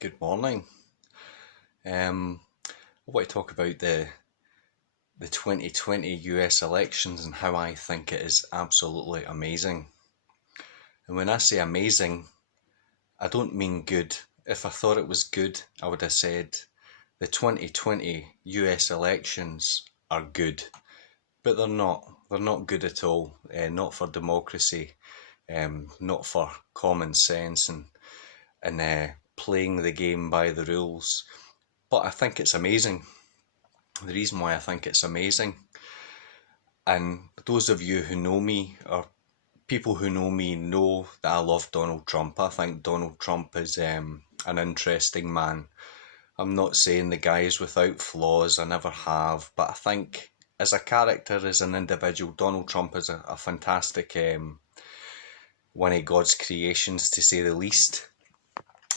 Good morning. I want to talk about the 2020 US elections and how I think it is absolutely amazing. And when I say amazing, I don't mean good. If I thought it was good, I would have said the 2020 US elections are good. But they're not. They're not good at all. Not for democracy, not for common sense and playing the game by the rules. But I think it's amazing. The reason why I think it's amazing, and those of you who know me, or people who know me, know that I love Donald Trump. I think Donald Trump is an interesting man. I'm not saying the guy is without flaws, I never have, but I think as a character, as an individual, Donald Trump is a fantastic one of God's creations, to say the least.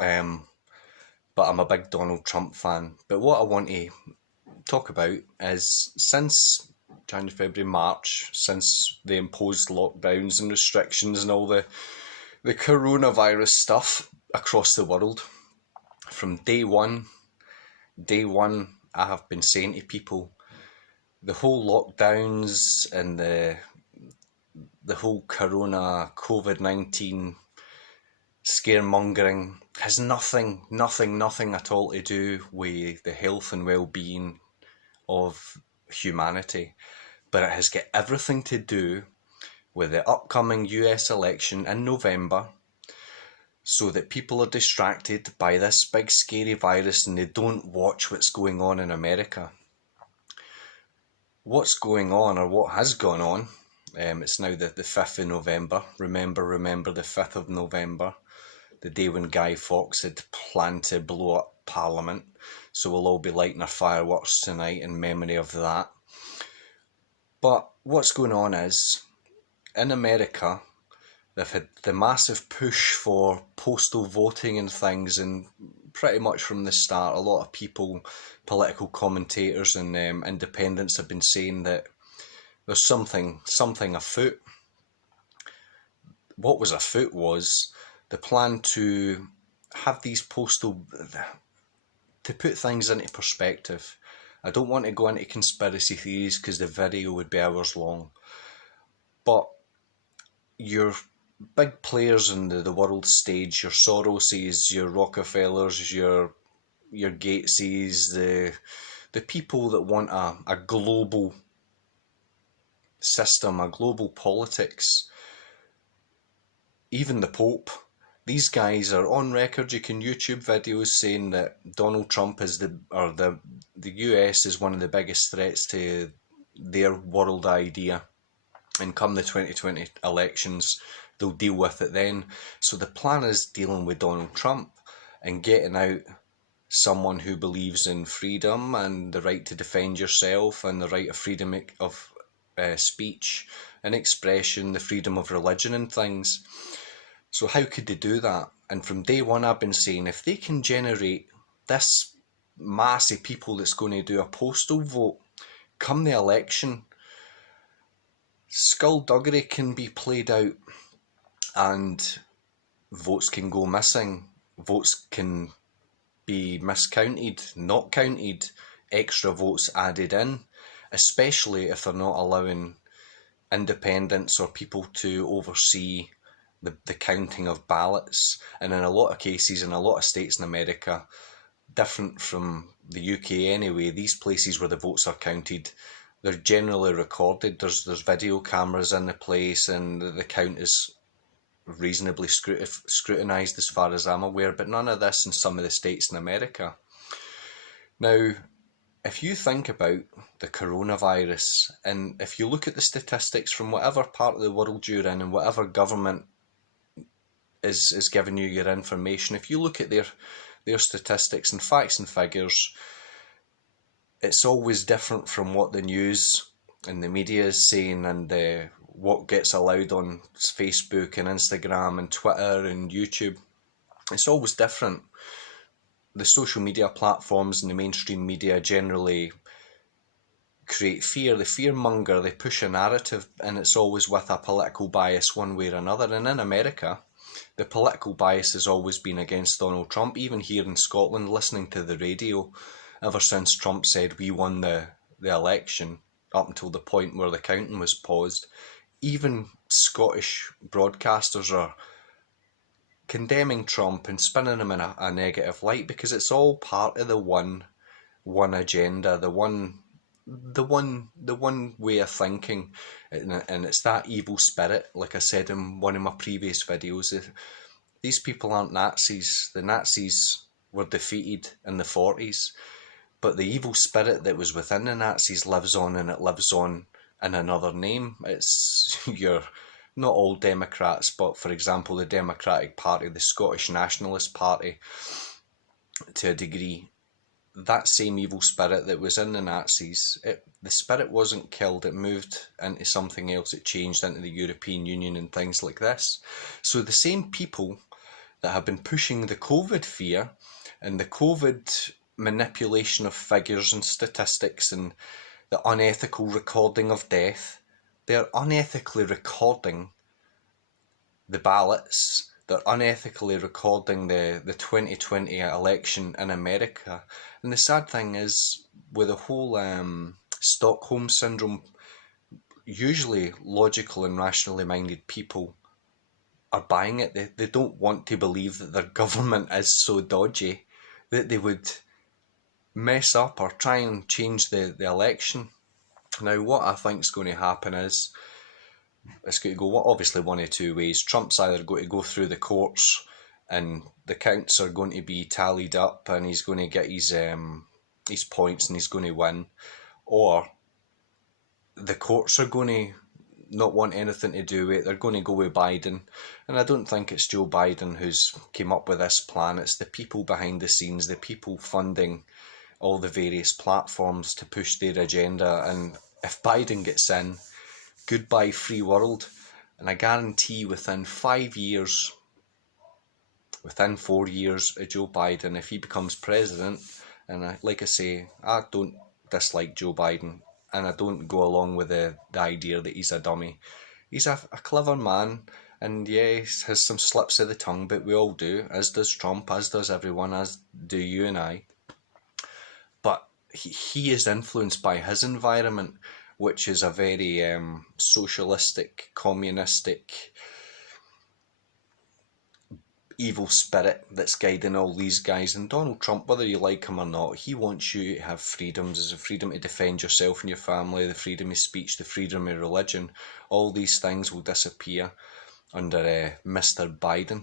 But I'm a big Donald Trump fan. But what I want to talk about is, since January, February, March, since they imposed lockdowns and restrictions and all the coronavirus stuff across the world, from day one, I have been saying to people, the whole lockdowns and the whole corona COVID-19 scaremongering has nothing at all to do with the health and well-being of humanity, but it has got everything to do with the upcoming US election in November, so that people are distracted by this big scary virus and they don't watch what's going on in America. What's going on, or what has gone on, it's now the 5th of November. Remember the 5th of November, the day when Guy Fawkes had planned to blow up Parliament. So we'll all be lighting our fireworks tonight in memory of that. But what's going on is, in America, they've had the massive push for postal voting and things, and pretty much from the start, a lot of people, political commentators and independents have been saying that there's something afoot. What was afoot was the plan to have these postal, to put things into perspective. I don't want to go into conspiracy theories because the video would be hours long, but your big players in the world stage, your Soroses, your Rockefellers, your Gateses, the people that want a global system, a global politics, even the Pope, these guys are on record. You can YouTube videos saying that Donald Trump is the US is one of the biggest threats to their world idea, and come the 2020 elections, they'll deal with it then. So the plan is dealing with Donald Trump and getting out someone who believes in freedom and the right to defend yourself and the right of freedom of speech and expression, the freedom of religion and things. So how could they do that? And from day one, I've been saying, if they can generate this mass of people that's going to do a postal vote come the election, skullduggery can be played out and votes can go missing, votes can be miscounted, not counted, extra votes added in, especially if they're not allowing independents or people to oversee the counting of ballots. And in a lot of cases, in a lot of states in America, different from the UK anyway, these places where the votes are counted, they're generally recorded. There's video cameras in the place, and the count is reasonably scrutinised as far as I'm aware, but none of this in some of the states in America. Now, if you think about the coronavirus, and if you look at the statistics from whatever part of the world you're in and whatever government is giving you your information, if you look at their statistics and facts and figures, it's always different from what the news and the media is saying, and what gets allowed on Facebook and Instagram and Twitter and YouTube. It's always different. The social media platforms and the mainstream media generally create fear. They fearmonger, they push a narrative, and it's always with a political bias one way or another. And in America, the political bias has always been against Donald Trump. Even here in Scotland, listening to the radio, ever since Trump said we won the election, up until the point where the counting was paused, even Scottish broadcasters are condemning Trump and spinning him in a negative light, because it's all part of the one agenda, the one way of thinking, and it's that evil spirit. Like I said in one of my previous videos, these people aren't Nazis. The Nazis were defeated in the 40s, but the evil spirit that was within the Nazis lives on, and it lives on in another name. It's not all Democrats, but for example, the Democratic Party, the Scottish Nationalist Party, to a degree, that same evil spirit that was in the Nazis, the spirit wasn't killed, it moved into something else, it changed into the European Union and things like this. So the same people that have been pushing the COVID fear and the COVID manipulation of figures and statistics and the unethical recording of death, they're unethically recording the ballots, they're unethically recording the 2020 election in America. And the sad thing is, with the whole Stockholm Syndrome, usually logical and rationally minded people are buying it. They don't want to believe that their government is so dodgy that they would mess up or try and change the election. Now, what I think is going to happen is, it's going to go obviously one of two ways. Trump's either going to go through the courts and the counts are going to be tallied up and he's going to get his points and he's going to win, or the courts are going to not want anything to do with it. They're going to go with Biden. And I don't think it's Joe Biden who's came up with this plan. It's the people behind the scenes, the people funding all the various platforms to push their agenda. And if Biden gets in, goodbye free world. And I guarantee within 5 years, within 4 years of Joe Biden, if he becomes president, and like I say, I don't dislike Joe Biden, and I don't go along with the idea that he's a dummy. He's a clever man, and yeah, he has some slips of the tongue, but we all do, as does Trump, as does everyone, as do you and I. But he is influenced by his environment, which is a very socialistic, communistic, evil spirit that's guiding all these guys. And Donald Trump, whether you like him or not, he wants you to have freedoms. There's a freedom to defend yourself and your family, the freedom of speech, the freedom of religion. All these things will disappear under Mr. Biden.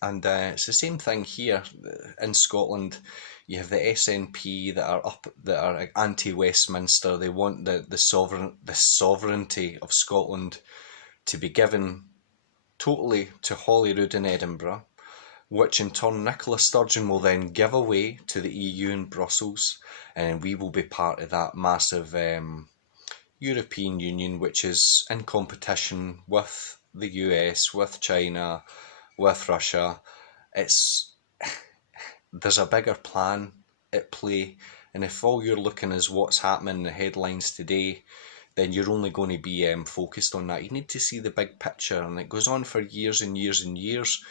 And it's the same thing here in Scotland. You have the SNP that are anti-Westminster. They want the sovereignty of Scotland to be given totally to Holyrood in Edinburgh, which in turn Nicola Sturgeon will then give away to the EU and Brussels, and we will be part of that massive European Union, which is in competition with the US, with China, with Russia. There's a bigger plan at play, and if all you're looking is what's happening in the headlines today, then you're only going to be focused on that. You need to see the big picture, and it goes on for years and years and years.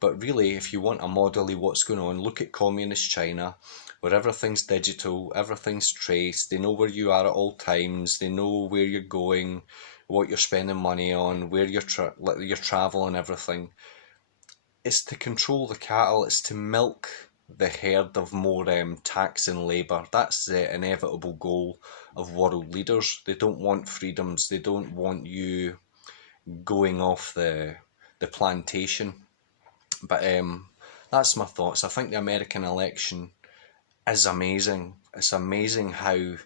But really, if you want a model of what's going on, look at communist China, where everything's digital, everything's traced, they know where you are at all times, they know where you're going, what you're spending money on, where your travel and everything. It's to control the cattle, it's to milk the herd of more tax and labour. That's the inevitable goal of world leaders. They don't want freedoms, they don't want you going off the plantation. But that's my thoughts. I think the American election is amazing. It's amazing how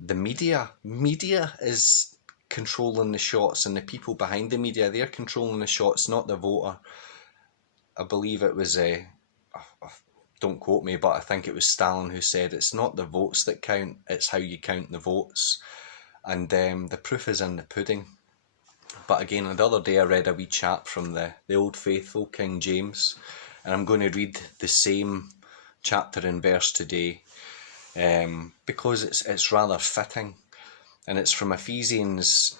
the media is controlling the shots, and the people behind the media, they're controlling the shots, not the voter. I believe it was don't quote me, but I think it was Stalin who said it's not the votes that count, it's how you count the votes. And the proof is in the pudding. But again, the other day I read a wee chap from the Old Faithful, King James, and I'm going to read the same chapter and verse today because it's rather fitting, and it's from Ephesians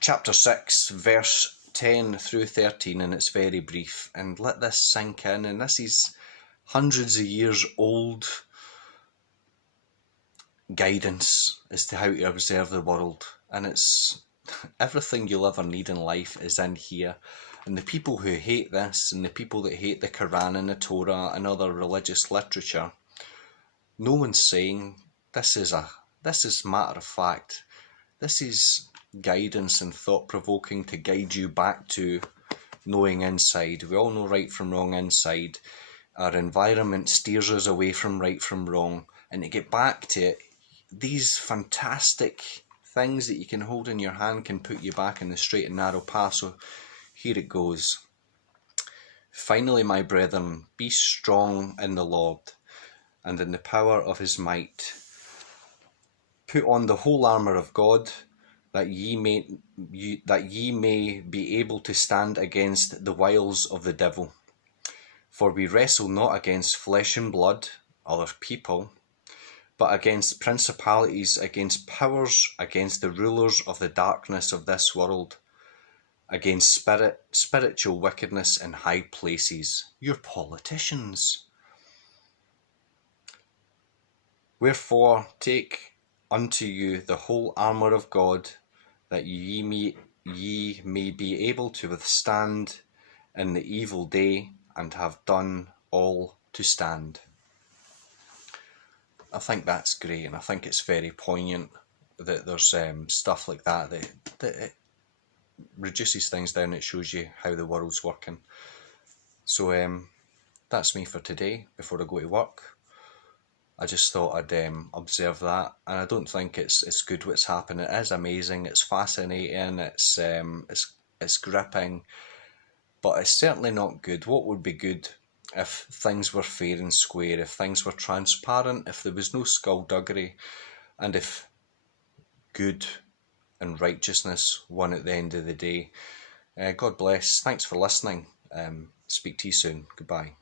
chapter 6 verse 10 through 13, and it's very brief, and let this sink in. And this is hundreds of years old guidance as to how to observe the world, and it's everything you'll ever need in life is in here. And the people who hate this, and the people that hate the Quran and the Torah and other religious literature, no one's saying this is matter of fact. This is guidance and thought-provoking to guide you back to knowing inside. We all know right from wrong inside. Our environment steers us away from right from wrong, and to get back to it, these fantastic things that you can hold in your hand can put you back in the straight and narrow path. So here it goes. Finally, my brethren, be strong in the Lord and in the power of his might. Put on the whole armour of God, that ye may be able to stand against the wiles of the devil. For we wrestle not against flesh and blood, other people, but against principalities, against powers, against the rulers of the darkness of this world, against spiritual wickedness in high places. You're politicians. Wherefore take unto you the whole armour of God, that ye may be able to withstand in the evil day, and have done all to stand. I think that's great, and I think it's very poignant that there's stuff like that it reduces things down. It shows you how the world's working. So that's me for today. Before I go to work, I just thought I'd observe that, and I don't think it's good what's happening. It is amazing, it's fascinating, it's gripping, but it's certainly not good. What would be good if things were fair and square, if things were transparent, if there was no skullduggery, and if good and righteousness won at the end of the day. God bless. Thanks for listening. Speak to you soon. Goodbye.